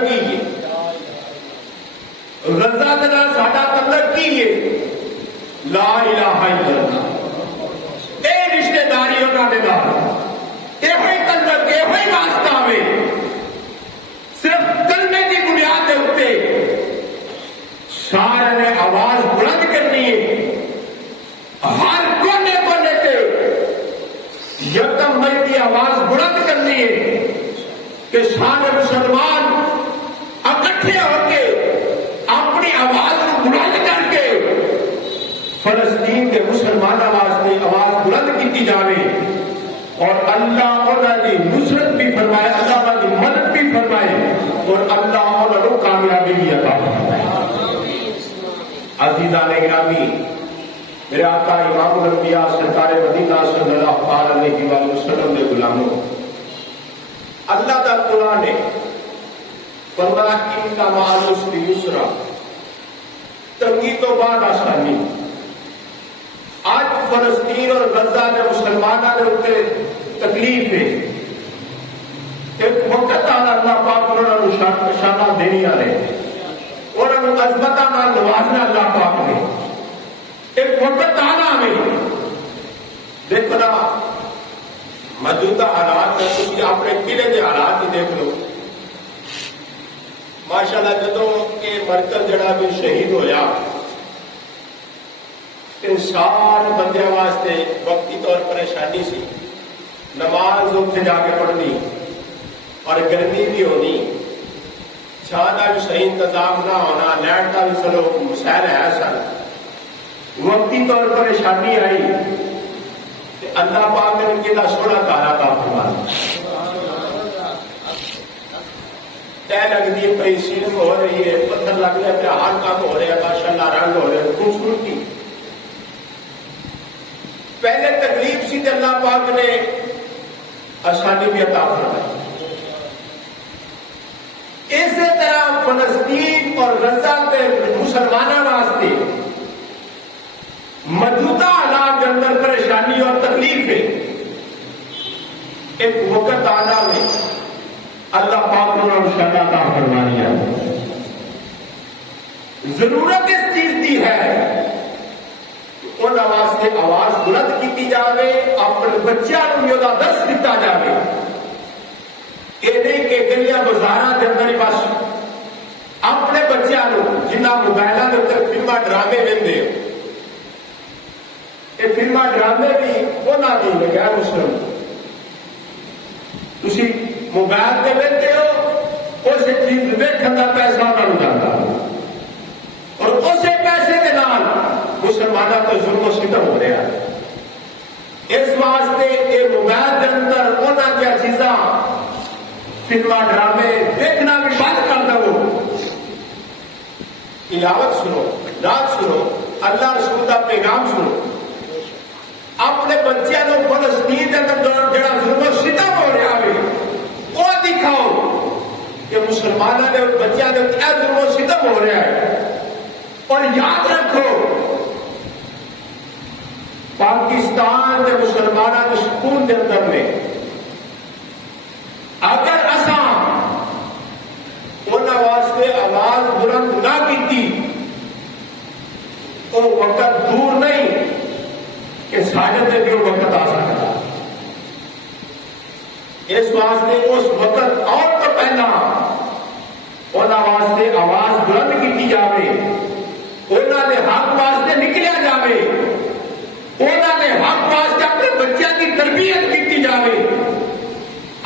کی ہے غزہ کے نال ساڈا تعلق کی ہے لا الہ الا اللہ اے رشتے داری انہاں دے نال یہ تعلق یہ واسطہ ہے صرف کلمے کی بنیاد کے اوپر سارے نے آواز بلند کرنی ہے ہر کونے کونے سے یکم مئی کی آواز بلند کرنی ہے کہ سارے مسلمان اکٹھے ہو کے اپنی آواز کو بلند کر کے فلسطین کے مسلمانوں واسطے آواز بلند کی جاوے اور اللہ انہوں کی نصرت بھی فرمائے اللہ انہوں کی مدد بھی فرمائے اور اللہ انہوں کو کامیابی بھی عطا فرمائے۔ عزیزان گرامی میرے آقا امام الانبیاء سرکار مدینہ صلی اللہ علیہ وسلم کے غلاموں اللہ کا قرآن نے فرمایا ان کا مع العسر یسرا تنگی تو بعد آسانی آج فلسطین اور غزہ کے مسلمانوں کے اوپر تکلیف ہے ایک وقت آنا اللہ پاک انہوں نے شانہ دینی والے انہوں نے عظمت نوازنا اللہ پاک نے ایک وقت آنا میں دیکھو نا موجودہ حالات میں تھی اپنے قلعے کے حالات ہی دیکھ لو ماشاء اللہ جدو یہ مرکز جڑا بھی شہید ہویا سارے بندے واسطے وقتی طور پریشانی سی نماز اتنے جا کے پڑھنی اور گرمی بھی ہونی چھاں کا بھی صحیح انتظام نہ ہونا لائٹ کا بھی چلو مسائل ہے سن وقتی طور پریشانی آئی کہ اللہ پاک نے ان کے کا سونا کارا کا فرمایا طے لگتی ہے پی سیلنگ ہو رہی ہے پتھر لگ رہا ہے ہر کام ہو رہا ہے ماشاء اللہ رنگ ہو رہے ہیں خوبصورتی پہلے تکلیف سی تو اللہ پاک نے آسانی بھی عطا فرمائی اسی طرح فلسطین اور غزہ کے مسلمانوں واسطے موجودہ حالات کے اندر پریشانی اور تکلیف ہے ایک وقت آنا میں اللہ پاک نے شاید عطا فرمانی ہے ضرورت اس چیز کی ہے ان واسطے آواز بلند کی جائے اپنے بچوں کو بھی وہ درس دتا جائے یہ نہیں کہ گلیاں بازار کے اندر ہی بس اپنے بچوں کو جنہ موبائلوں کے اتنے فلما ڈرامے وہدے یہ فلما ڈرامے بھی انہوں کی غیر مسلم تھی موبائل سے وہدے ہو اس چیز ویکن کا پیسہ انہوں جاتا اور اسی پیسے کے نال مسلمانوں کو ظلم و ستم ہو رہا ہے اس واسطے یہ موبائل کے اندر انہوں کی چیزاں فلما ڈرامے دیکھنا بھی بند کر دو تلاوت سنو نعت سنو اللہ رسول کا پیغام سنو اپنے بچوں کو فلسطین کے اندر جڑا ظلم و ستم ہو رہا ہے وہ دکھاؤ کہ مسلمانوں کے بچوں کے کیا ظلم و ستم ہو رہا ہے اور یاد رکھو پاکستان کے مسلمانوں کے سکون کے اندر میں اگر اساں انہوں واسطے آواز بلند نہ کی وہ وقت دور نہیں کہ ساڈے تے بھی وقت آ سکتا اس واسطے اس وقت اور تو پہلا انہوں واسطے آواز بلند کی جائے انہوں نے حق واسطے نکلیا جائے انہوں نے حق واسطے اپنے بچوں کی تربیت کی جائے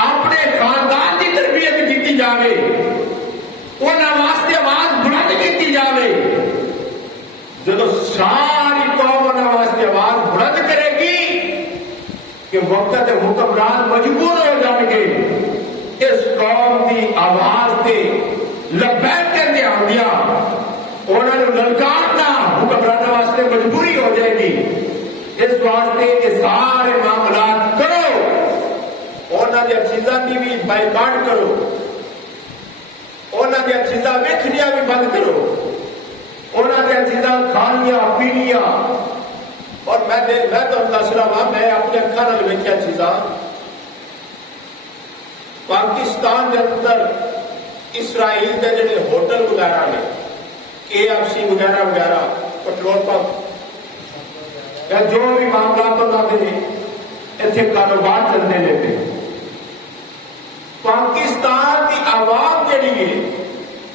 اپنے خاندان کی تربیت کی جائے انہوں واسطے آواز بلند کی جائے جب ساری قوم انہوں واسطے آواز بلند کرے گی کہ وقت حکمران مجبور ہو جان گے اس قوم کی آواز سے لبیک کہتے آدیا انہوں نے للکارنا حکمران واسطے مجبوری ہو جائے گی اس واسطے یہ سارے معاملات کرو انہوں نے چیزاں کی بھی بائیکاٹ کرو انہوں نے چیزاں ویکھنیاں بھی بند کرو انہوں نے چیزاں کھانیاں پینیاں اور میں تو دس رہا میں اپنے اکھاں نال ویکھیا چیزاں پاکستان کے اندر اسرائیل کے جڑے ہوٹل وغیرہ نے KFC وغیرہ وغیرہ پٹرول پمپ یا جو بھی معاملات انہوں نے اتنے کاروبار چلتے رہتے پاکستان کی عوام جڑی ہے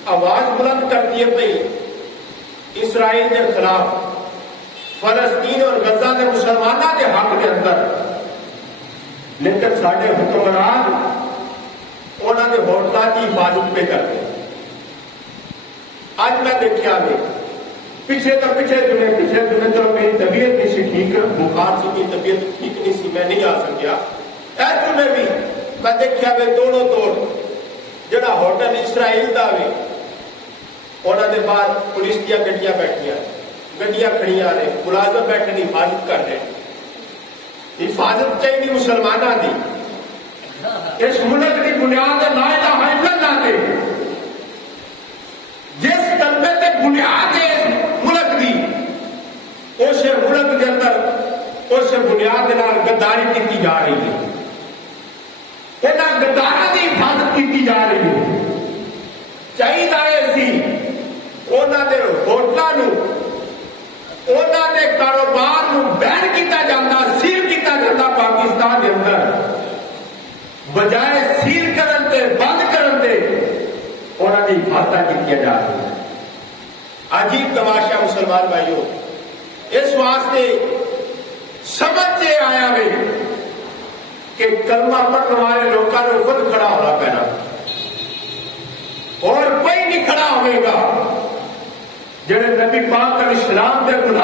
آواز بلند کرتی ہے پئی اسرائیل کے خلاف فلسطین اور غزہ کے مسلمانوں کے حق کے اندر لیکن سارے حکمران انہوں نے ہوٹلوں کی حفاظت پہ کرتے اج میں دیکھا بھی پچھلے دنوں تو میری طبیعت نہیں سی ٹھیک بخار سی میری طبیعت ٹھیک نہیں سی میں نہیں آ سکیا ایسے میں بھی میں دیکھا بھی توڑو توڑ جڑا ہوٹل اسرائیل کا بھی انہوں نے باہر پولیس دیا گڈیاں بیٹھیاں گڈیاں کھڑیاں نے ملازم بیٹھے حفاظت کر رہے حفاظت چاہیے مسلمانوں کی اس ملک کی بنیاد لا الہ الا اللہ کے جس کلمے تے بنیاد ہے اس ملک کی اس ملک کے اندر اس بنیاد نال غداری کی جا رہی ہے انہاں غداراں کی حفاظت کی جا رہی ہے چاہیے سی انہاں دے ہوٹلاں نوں انہاں دے کاروبار نوں بین کیتا جاتا سیل کیتا جاتا پاکستان کے اندر بجائے سیل کرن تے بند کرن تے انہاں دی حفاظت کی جا رہی ہے عجیب تماشا مسلمان بھائیوں اس واسطے سمجھ سے آیا وے کہ کلمہ پڑھنے والے لوگوں نے خود کھڑا ہونا پینا اور کوئی نہیں کھڑا ہوئے گا جڑے نبی پاک علیہ السلام کے غلام